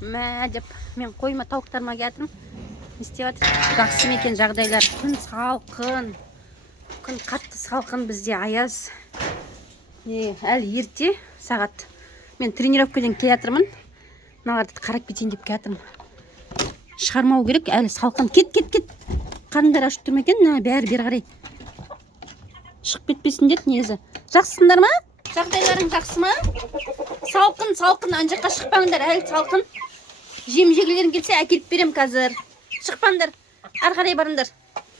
мә деп мен қойма тауықтарыма келдім. Не істеп жатыр? Жақсы ма екен жағдайлар? Күн салқын. Күн қатты салқын, бізде аяз. Әлі ерте сағат. Мен тренировкадан келе жатырмын. Мыналарды қарап кетейін деп келе жатырмын. Шығармау керек, әлі салқын. Кет. Қарындар ашып тұр ма екен? Бәрі бері қарай. Шығып кетпесіндер негізі. Жақсысыңдар ма? Жағдайларың жақсы ма? Салқын, ана жаққа шықпаңдар, әлі салқын. Жем-жегілерің келсе әкеліп берем қазір. Шықпаңдар, ары қарай барыңдар.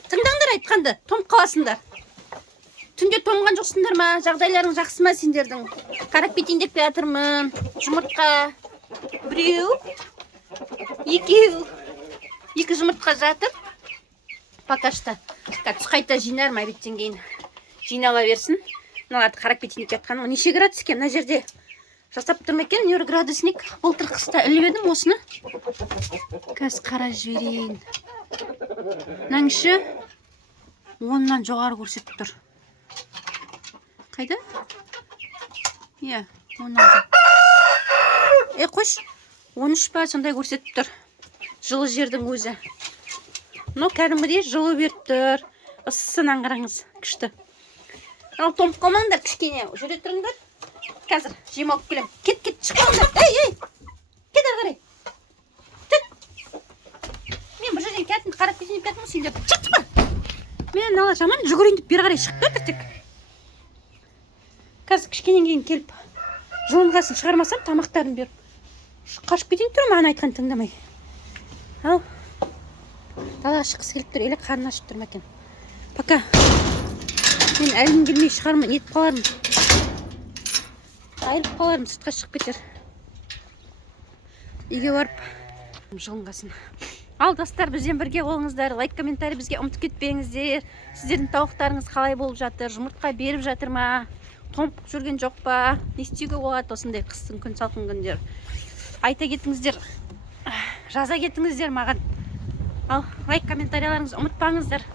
Тыңдаңдар айтқанды, томып қаласыңдар. Түнде томған жоқсыңдар ма? Жағдайларың жақсы ма сендердің? Қарап кетейін деп жатырмын. Жұмыртқа. Біреу, екеу. 2 жұмыртқа жатыр. Пока что. Түс қайта жинарым, обедтен кейін. Жинала берсін. Мыналарды қарап кетейін деп жатқаным. Неше градус екен мына жерде? Жасап тұрмын екен, градусник. Былтыр қыста іліп едім осыны. Қазір қарап жіберейін. Наңшы 10-нан жоғары көрсетіп тұр. Қайда? 10-нан. Қош. 13 па сондай көрсетіп тұр. Жылы жердің өзі. Кәдімгідей жылы беріп тұр. Ысысынан қараңыз, күшті. Ал томып қалмаңдар, кішкене жүре тұрыңдар. Қазір жем алып келем. Кет, шықпаңдар. Ей! Кет ары қарай. Мен бір жерден кәтін қарап кетейін деп кәтін сендер. Шықпа. Мен нала жаман жүгірейін деп бері қарай шықты тік. Қазір кішкенен кейін келіп жуынғасын шығармасам тамақтарын беріп. Қашып кетейін тұр, маған айтқан тыңдамай. Ал. Далаға шыққысы келіп тұр, елі қарны ашып тұр ма екен. Пока. Мен әлім келмей шығармын, етіп қалармын. Айырып қалармын, сыртқа шығып кетер. Үйге барып жуынғасын. Ал достар, бізден бірге болыңыздар. Лайк, комментарий бізге ұмытып кетпеңіздер. Сіздердің тауықтарыңыз қалай болып жатыр? Жұмыртқа беріп жатыр ма? Томып жүрген жоқ па? Не істеуге болады осындай қыстың күн салқын күндер? Айта кетіңіздер. Жаза кетіңіздер маған. Ал лайк, комментарийларыңызды ұмытпаңыздар.